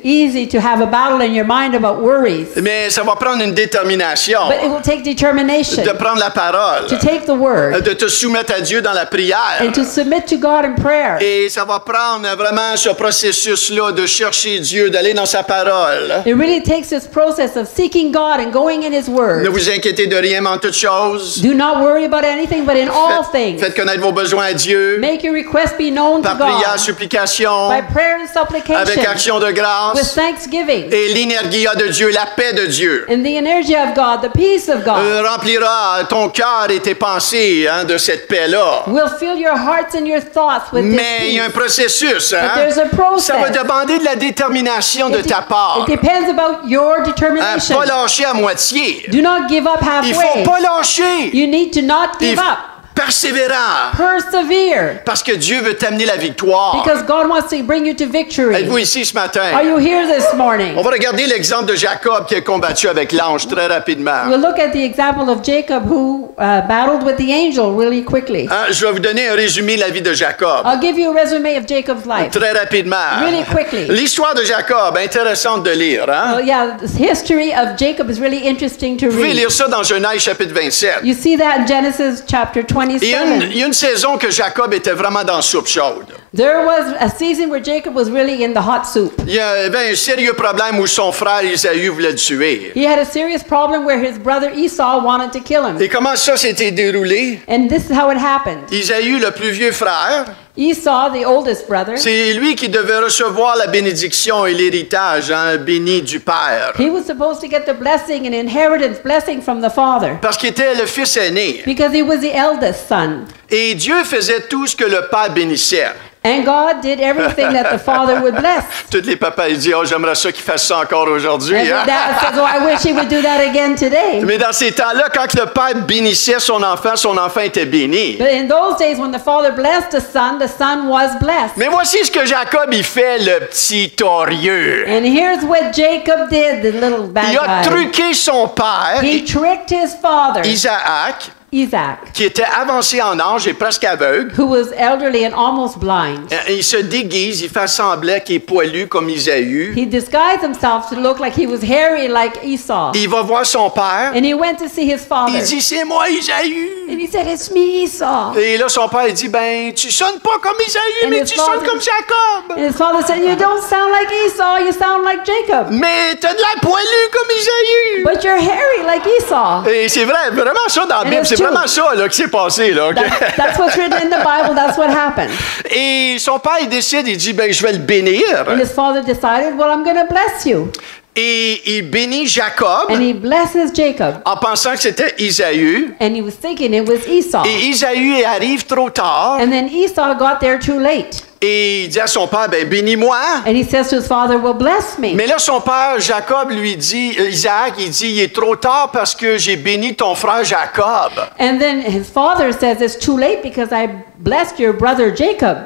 easy to have a battle in your mind about worries, Mais ça va prendre une détermination but it will take determination de prendre la parole, to take the word de te soumettre à Dieu dans la prière. and to submit to God in prayer. Et ça va prendre vraiment ce processus-là de chercher Dieu, d'aller dans sa parole. It really takes this process of seeking God and going in His Ne Word. vous inquiétez de rien, mais en toutes choses. Do not worry about anything, but in all things, Faites connaître vos besoins à Dieu make your request be known to par prière, God supplication, by prayer and avec supplication, action de with grâce. thanksgiving. Et l'énergia de Dieu, la paix de Dieu, And the energy of God, the peace of God, remplira ton cœur et tes pensées hein, de cette paix-là. will fill your hearts and your thoughts with this Mais il y a un peace. processus. But Hein? there's a Ça va process. demander de la détermination de It, ta part. it depends about your Hein, determination. pas lâcher à moitié. Do not give up Il faut halfway. pas lâcher. You need to not Il give faut up. persévérant. Persevere. Parce que Dieu veut t'amener la victoire. Because God wants to bring you to victory. Êtes-vous ici ce matin? Are you here this morning? On va regarder l'exemple de Jacob qui a combattu avec l'ange très rapidement. We'll look at the example of Jacob who battled with the angel really quickly. Hein, je vais vous donner un résumé de la vie de Jacob. I'll give you a resume of Jacob's life. Très rapidement. Really quickly. L'histoire de Jacob, intéressante de lire. Hein? Well, yeah, the history of Jacob is really interesting to Vous pouvez read. lire ça dans Genèse chapitre 27. You see that in Genesis chapter Il y a 27. une saison que Jacob était vraiment dans la soupe chaude. There was a season where Jacob was really in the hot soup. Il y avait un sérieux problème où son frère Isaü voulait le tuer. He had a serious problem where his brother Esau wanted to kill him. Et comment ça s'était déroulé? And this is how it happened. Isaü, le plus vieux frère, Esau, the oldest brother, c'est lui qui devait recevoir la bénédiction et l'héritage hein, béni du père. he was supposed to get the blessing and inheritance blessing from the father Parce qu'il était le fils aîné. because he was the eldest son. Et Dieu faisait tout ce que le père bénissait. And God did everything that the father would bless. Tous les papas ils disent, oh, j'aimerais ça qu'il fasse ça encore aujourd'hui. And the hein. dad says, oh, I wish he would do that again today. Mais dans ces temps-là, quand le père bénissait son enfant était béni. But in those days, when the father blessed the son was blessed. Mais voici ce que Jacob il fait, le petit torieux. And here's what Jacob did, the little bad Il a guy. truqué son père, He tricked his father, Isaac, Isaac, qui était avancé en âge et presque aveugle. who was elderly and almost blind. Il se déguise, il fait semblant qu'il est poilu comme Isaü. He disguised himself to look like he was hairy like Esau. Il va voir son père. And he went to see his father. Il dit, c'est moi Isaü. And he said, it's me, Esau. Et là, son père il dit, ben, tu sonnes pas comme Isaü, And mais his tu sonnes father- comme Jacob. And his father said, you don't sound like Esau, you sound like Jacob. Mais t'as de l'air poilu comme Isaü. But you're hairy like Esau. Et c'est vrai, vraiment ça dans la And Bible, it's c'est true. vraiment ça là, qui s'est passé. Là, ok? That's what's written in the Bible, that's what happened. Et son père, il décide, il dit, ben, je vais le bénir. And his father decided, well, I'm going to bless you. Et il bénit Jacob And he blesses Jacob. en pensant que c'était Isaü. And he was thinking it was Esau. Et Isaü arrive trop tard. And then Esau got there too late. Et il dit à son père, ben, bénis-moi. And he says to his father, well, bless me. Mais là, son père, Jacob, lui dit, Isaac, il dit, il est trop tard parce que j'ai béni ton frère Jacob. And then his father says, it's too late because I blessed your brother Jacob.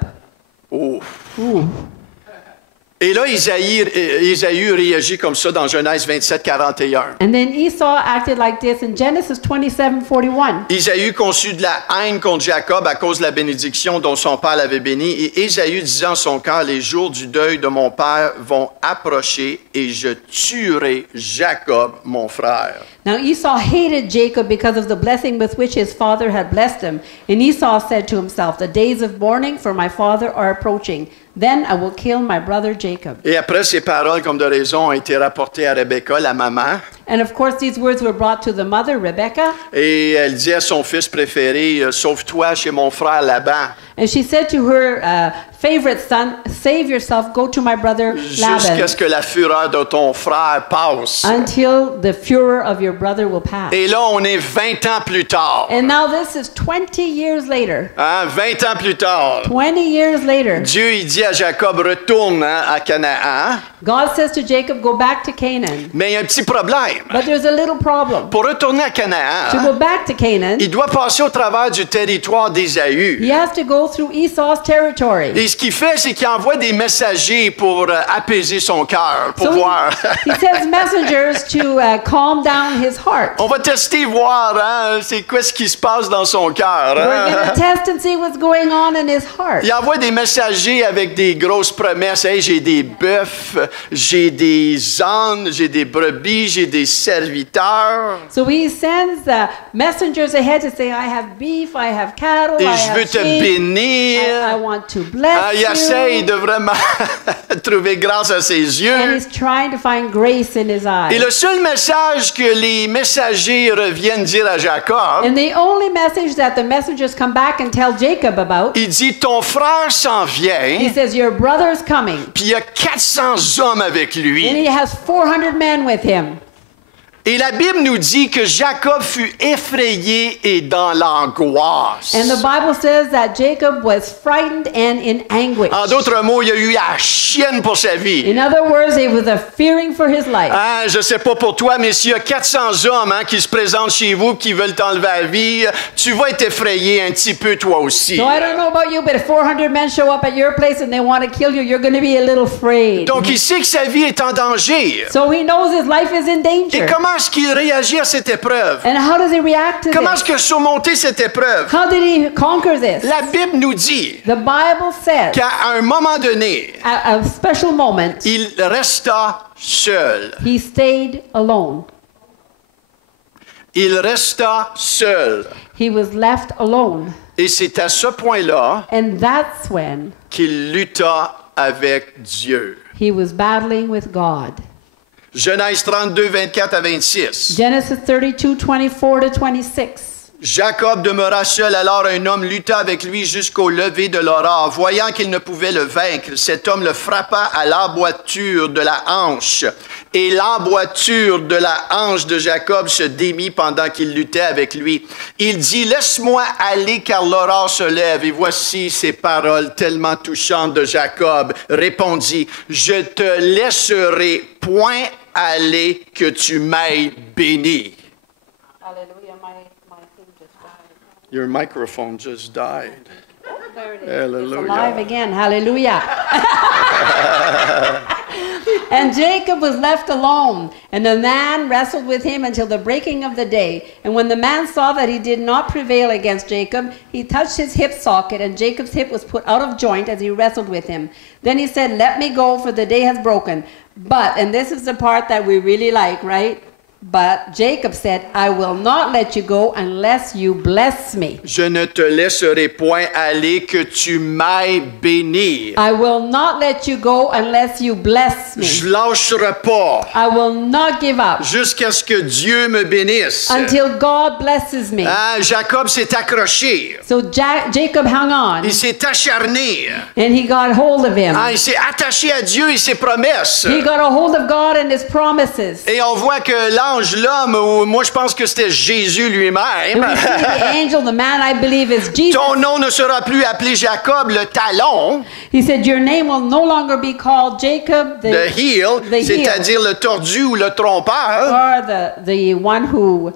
Oh. Ooh. Et là, Ésaü réagit comme ça dans Genèse 27, 41. And then Esau acted like this in Genesis 27:41. Ésaü conçut de la haine contre Jacob à cause de la bénédiction dont son père l'avait béni. Et Ésaü disait en son cœur, les jours du deuil de mon père vont approcher et je tuerai Jacob, mon frère. Now Esau hated Jacob because of the blessing with which his father had blessed him. And Esau said to himself, the days of mourning for my father are approaching. Then I will kill my brother Jacob. Et après, ces paroles, comme de raison, ont été rapportées à Rebecca, la maman. And of course, these words were brought to the mother, Rebecca. Et elle dit à son fils préféré, sauve-toi chez mon frère Laban. And she said to her favorite son, save yourself, go to my brother Jusqu'à Laban, ce que la fureur de ton frère passe. until the furor of your brother will pass. Et là, on est 20 ans plus tard. And now this is 20 years later. Hein, 20 ans plus tard. 20 years later, Dieu, il dit à Jacob, retourne à Canaan. God says to Jacob, go back to Canaan. Mais il y a un petit problème. But there's a little problem. Pour retourner à To Canaan, go back to Canaan, il doit passer au travers du territoire d'Ésaü. he has to go through Esau's territory. Et ce qu'il fait, c'est qu'il envoie des messagers pour apaiser son cœur, pour So voir. he sends messengers to calm down his heart. On va tester, voir, hein, c'est quoi ce qui se passe dans son cœur. We're Hein? going to test and see what's going on in his heart. Il envoie des messagers avec des grosses promesses. Hey, j'ai des bœufs, j'ai des ânes, j'ai des brebis, j'ai des serviteurs. So he sends messengers ahead to say, I have beef, I have cattle, Et I je veux have te sheep, bénir. I want to bless Ah, il essaye you. de vraiment trouver grâce à ses And yeux. he's trying to find grace in his Et eyes. le seul message que les messagers reviennent dire à Jacob, And the only message that the messengers come back and tell Jacob about, il dit, ton frère s'en he vient, says, your brother is coming. puis il y a 400 hommes avec And lui. he has 400 men with him. Et la Bible nous dit que Jacob fut effrayé et dans l'angoisse. And the Bible says that Jacob was frightened and in anguish. En d'autres mots, il a eu la chienne pour sa vie. In other words, he was fearing for his life. Hein, je sais pas pour toi, mais s'il y a 400 hommes hein, qui se présentent chez vous, qui veulent t'enlever la vie, tu vas être effrayé un petit peu toi aussi. So I don't know about you, but if 400 men show up at your place and they want to kill you, you're going to be a little afraid. Donc il sait que sa vie est en danger. So he knows his life is in Et danger. comment est-ce qu'il réagit à cette épreuve? And how does he react to Comment this? est-ce qu'il a surmonté cette épreuve? How did he conquer this? La Bible nous dit The Bible says qu'à un moment donné, at a special moment, il resta seul. he stayed alone. Il resta seul. He was left alone. Et c'est à ce point-là And that's when qu'il lutta avec Dieu. he was battling with God. Genèse 32, 24 à 26. Genesis 32:24-26. Jacob demeura seul, alors un homme lutta avec lui jusqu'au lever de l'aurore. Voyant qu'il ne pouvait le vaincre, cet homme le frappa à l'emboîture de la hanche. Et l'emboîture de la hanche de Jacob se démit pendant qu'il luttait avec lui. Il dit, laisse-moi aller car l'aurore se lève. Et voici ces paroles tellement touchantes de Jacob. Répondit, je te laisserai point aller que tu m'ailles béni. Hallelujah, my thing just died. Your microphone just died. There it is. Hallelujah. It's alive again. Hallelujah. And Jacob was left alone, and the man wrestled with him until the breaking of the day. And when the man saw that he did not prevail against Jacob, he touched his hip socket, and Jacob's hip was put out of joint as he wrestled with him. Then he said, let me go, for the day has broken. But, and this is the part that we really like, right? But Jacob said, I will not let you go unless you bless me. Je ne te laisserai point aller que tu m'ailles bénir. I will not let you go unless you bless me. Je lâcherai pas I will not give up jusqu'à ce que Dieu me bénisse. until God blesses me. Ah, Jacob s'est accroché. So Jacob hung on, Il s'est acharné. and he got hold of him. Ah, il s'est attaché à Dieu et ses promesses. He got a hold of God and his promises. Et on voit que l'ange, l'homme, ou moi je pense que c'était Jésus And lui-même. we see the angel, the man I believe is Jesus. Ton nom ne sera plus appelé Jacob, le talon, He said, your name will no longer be called Jacob, the heel, the heel, c'est-à-dire le tordu ou le trompeur. or the one who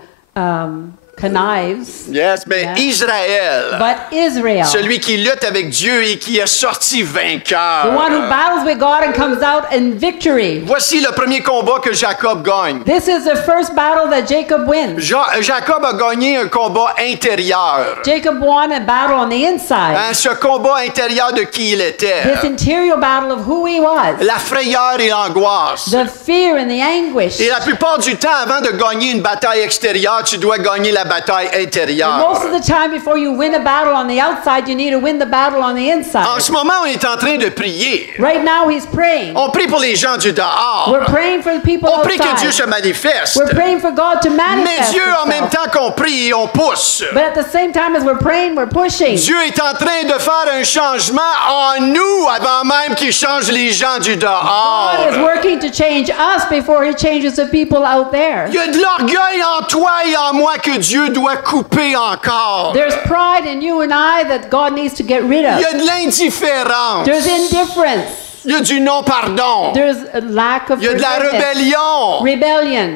connives. Yes, mais Yeah. Israël, But Israel, celui qui lutte avec Dieu et qui est sorti the one who vainqueur. battles with God and comes out in victory. Voici le premier combat que Jacob gagne. This is the first battle that Jacob wins. Jacob a gagné un combat intérieur. Jacob won a battle on the inside. Hein, ce combat intérieur de qui il était. This interior battle of who he was. La frayeur et l'angoisse. The fear and the anguish. Et la plupart du temps, avant de gagner une bataille extérieure, tu dois gagner la bataille Most intérieure. of the time, before you win a battle on the outside, you need to win the battle on the En inside. ce moment, on est en train de prier. Right now, he's praying. On prie pour les gens du dehors. We're praying for the people On prie que Dieu se outside. manifeste. We're praying for God to Mais manifest Dieu, en même himself. temps qu'on prie, on pousse. But at the same time as we're praying, we're pushing. Dieu est en train de faire un changement en nous avant même qu'il change les gens du God is dehors. working to change us before he changes the people out there. Il y a de l'orgueil en toi et en moi que Dieu doit couper encore. There's pride in you and I that God needs to get rid Il y of. a de l'indifférence. There's indifference. Il y a du non-pardon. There's a lack of Il y a de la forgiveness. rébellion. Rebellion.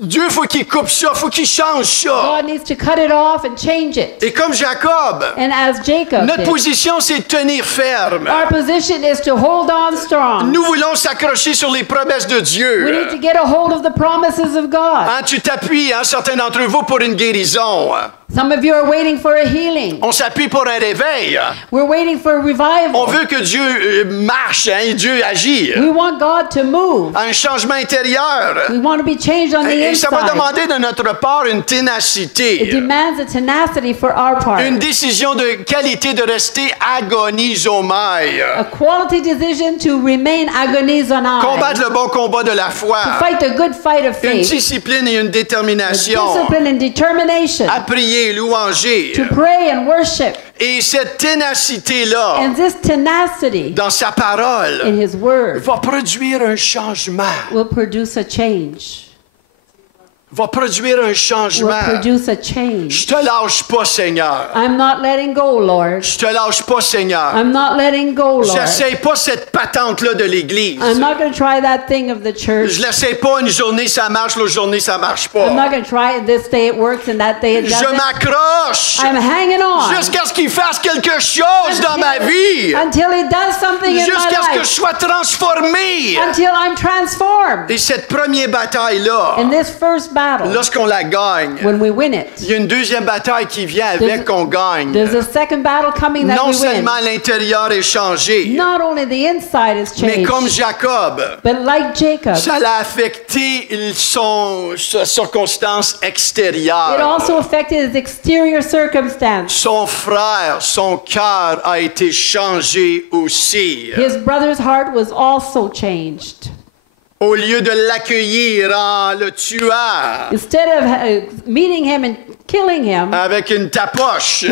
Dieu, faut qu'il coupe ça, faut qu'il change ça. God needs to cut it off and change it. Et comme Jacob, And as Jacob notre did, position, c'est de tenir ferme. our position is to hold on strong. Nous voulons s'accrocher sur les promesses de We Dieu. need to get a hold of the promises of God. Hein, tu t'appuies, hein, certains d'entre vous, pour une guérison. Some of you are waiting for a healing. On s'appuie pour un réveil. We're waiting for a On revival. veut que Dieu marche, hein, Dieu agit. We want God to move. Un changement intérieur. We want to be changed on the Et ça va inside. demander de notre part une It ténacité. demands a tenacity for our part. Une décision de qualité de rester agonisomai. A quality decision to remain agonizomai. Combattre le bon combat de la foi. Fight the good fight of Une faith. discipline et une détermination. Discipline and determination. À prier, louanger. To pray and worship. Et cette ténacité-là, And this tenacity dans sa parole, in his word va produire un changement. will produce a change. Va produire un Will changement. produce a change. Je te lâche pas, Seigneur. I'm not letting go, Lord. Je te lâche pas, Seigneur. I'm not letting go, Lord. J'essaye pas cette patente-là de l'Église. I'm not going to try that thing of the church. Je l'essaye pas une journée, ça marche, l'autre journée, ça marche I'm not pas. going to try it this day it works and that day it Je doesn't. m'accroche I'm hanging on jusqu'à ce qu'il fasse quelque chose dans ma vie. until he does something in Jusqu'à ce my que je life. sois transformé. Until I'm transformed. Et cette première bataille-là, In this first battle, lorsqu'on la gagne, when we win it, il y a une deuxième bataille qui vient avec qu'on gagne. there's a second battle coming that Non we win. seulement l'intérieur est changé, Not only the inside is mais comme changed, Jacob, but like Jacob, ça l'a affecté sa circonstance it extérieure. also affected his exterior circumstance. Son frère, son cœur a été changé aussi. His brother's heart was also changed. Au lieu de l'accueillir en le tuant Instead of meeting him and killing him, avec une tapoche,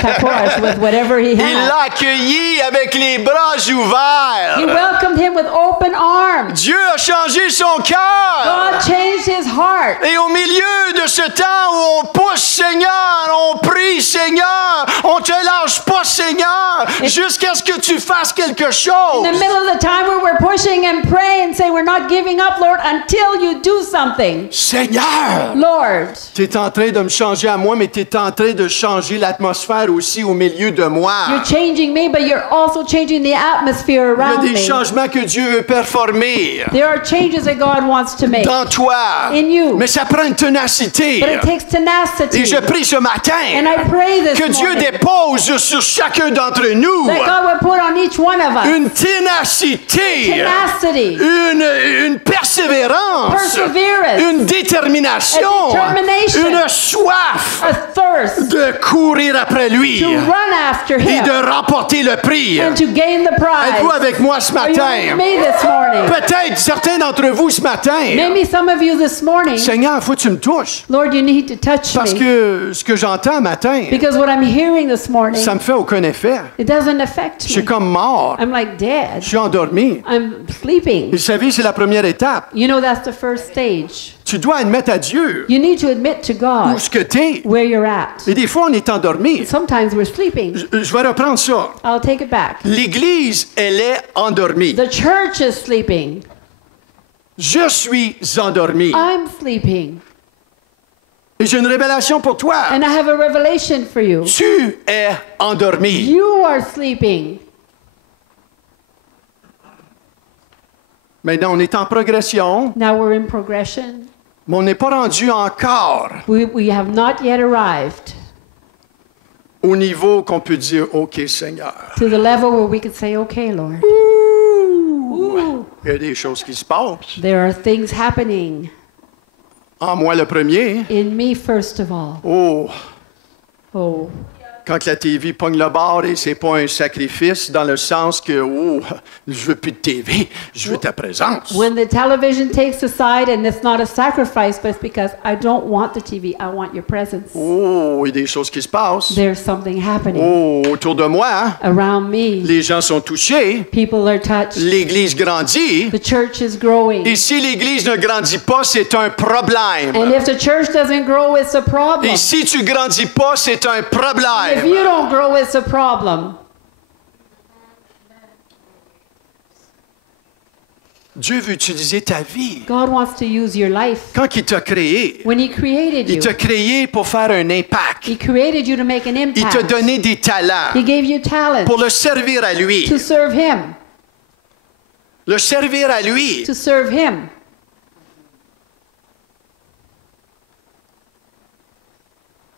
kaposh, with whatever he il had, l'a accueilli avec les bras he ouverts. welcomed him with open arms. Dieu a changé son cœur. God changed his heart. Et au milieu de ce temps où on pousse, Seigneur, on prie, Seigneur, on te lâche pas, Seigneur, jusqu'à ce que tu fasses quelque In chose. the middle of the time where we're pushing and praying and say we're not giving up, Lord, until you do something. Seigneur, Lord, tu es en train de me changer à moi, mais tu es en train de changer l'atmosphère aussi au milieu de moi. you're changing me, but you're also changing the atmosphere Il y a around des me. changements que Dieu veut performer There are changes that God wants to make, dans toi. in you. Mais ça prend une ténacité. but it takes tenacity. Et je prie ce And matin I pray this que Dieu morning dépose sur chacun d'entre nous that God will put on each one of us une ténacité, tenacity, une persévérance, perseverance, une détermination, a determination, une soif a thirst de courir après lui to run after et him de remporter le prix. and to gain the prize. Êtes-vous avec moi ce Are you with matin? me this morning? Peut-être certains d'entre vous ce matin. Maybe some of you this morning, Seigneur, faut que tu me touches. Lord, you need to touch Parce me. que ce que j'entends matin, Because what I'm hearing this morning, ça me fait aucun effet. it doesn't affect Je suis me. comme mort. I'm like dead. Je suis endormi. I'm sleeping. Vous savez, c'est la première étape. You know, that's the first stage. Tu dois admettre à Dieu You need to admit to où God ce que tu es. where you're at. Et des fois, on est endormi. Sometimes we're sleeping. Je vais reprendre ça. I'll take it back. L'Église, elle est endormie. The church is sleeping. Je suis endormi. I'm sleeping. Et j'ai une révélation pour toi. And I have a revelation for you. Tu es endormi. You are sleeping. Maintenant, on est en progression, Now we're in progression. mais on n'est pas rendu encore We have not yet arrived au niveau qu'on peut dire, OK, Seigneur. to the level where we could say, okay, Lord. Ouh, Ooh, il y a des choses qui se passent. there are things happening En moi, le premier. in me, first of all. Oh, Oh, quand la TV pogne le bord et c'est pas un sacrifice dans le sens que, oh, je veux plus de TV, je veux ta présence. when the television takes a side and it's not a sacrifice, but it's because I don't want the TV, I want your presence. Oh, il y a des choses qui se passent. There's something happening Oh, autour de moi, around me. les gens sont touchés, People are touched. l'Église grandit. The church is growing. Et si l'Église ne grandit pas, c'est un problème. And if the church doesn't grow, it's a problem. Et si tu grandis pas, c'est un If problème. you don't grow, it's a problem. Dieu veut utiliser ta vie. God wants to use your life. Quand il t'a créé, When He created il t'a you, créé pour faire un impact. He created you to make an Il t'a impact. donné des talents He gave you talent pour le servir à lui. to serve Him. Le servir à lui. To serve Him.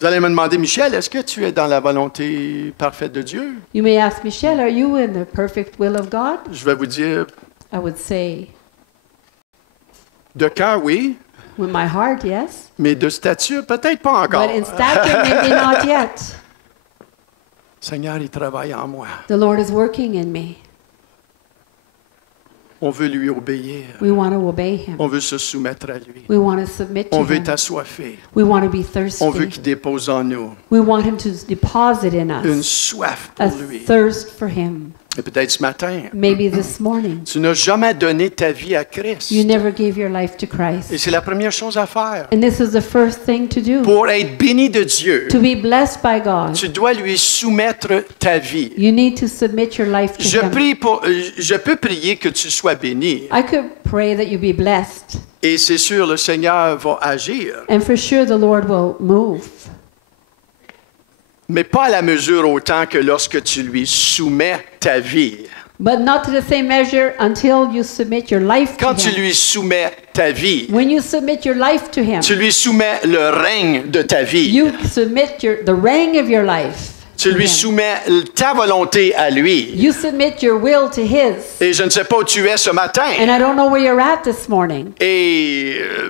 Vous allez me demander, Michel, est-ce que tu es dans la volonté parfaite de Dieu? You may ask Michelle, are you in the perfect will of God? Je vais vous dire, I would say, de cœur, oui, with my heart, yes. mais de stature, peut-être pas encore. But in stature, maybe not yet. Seigneur, il travaille en moi. The Lord is working in me. On veut lui obéir. We want to obey Him. On veut se soumettre à lui. We want to submit On to veut Him. être assoiffé. We want to be On veut thirsty. qu'il dépose en nous We want Him to deposit in une us soif a pour lui. thirst for Him. Et peut-être ce matin, Maybe this morning, tu n'as jamais donné ta vie à Christ. you never gave your life to Et Christ. c'est la première chose à faire. And this is the first thing to do. Pour être béni de Dieu, To be blessed by God, tu dois lui soumettre ta vie. you need to submit your life to Him. Je peux prier que tu sois béni. I could pray that you be blessed. Et c'est sûr, le Seigneur va agir. And for sure the Lord will move. Mais pas à la mesure autant que lorsque tu lui soumets ta vie. But not to the same measure until you submit your life to Quand tu Him. lui soumets ta vie, When you submit your life to Him, tu lui soumets le règne de ta vie. you submit the reign of your life. Tu to lui Him. soumets ta volonté à lui. You submit your will to His. Et je ne sais pas où tu es ce matin. And I don't know where you're at this morning,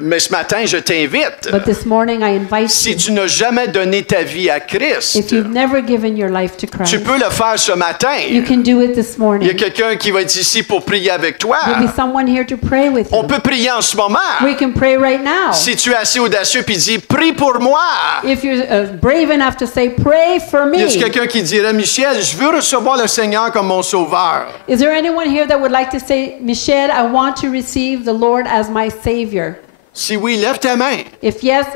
Mais ce matin, je t'invite. but this morning I invite Si you. tu n'as jamais donné ta vie à If Christ, you've never given your life to tu Christ, peux le faire ce matin. you can do it this Il y a morning. quelqu'un qui va être ici pour prier avec toi. There'll be someone here to pray with On you. peut prier en ce moment. We can pray right now. Si tu es assez audacieux puis dis prie pour moi. If you're brave enough to say, pray for Y a me. quelqu'un qui dirait Michel, je veux recevoir le Seigneur comme mon sauveur. Is there anyone here that would like to say, Michelle, I want to receive the Lord as my Savior? Si oui, lève ta main. If yes,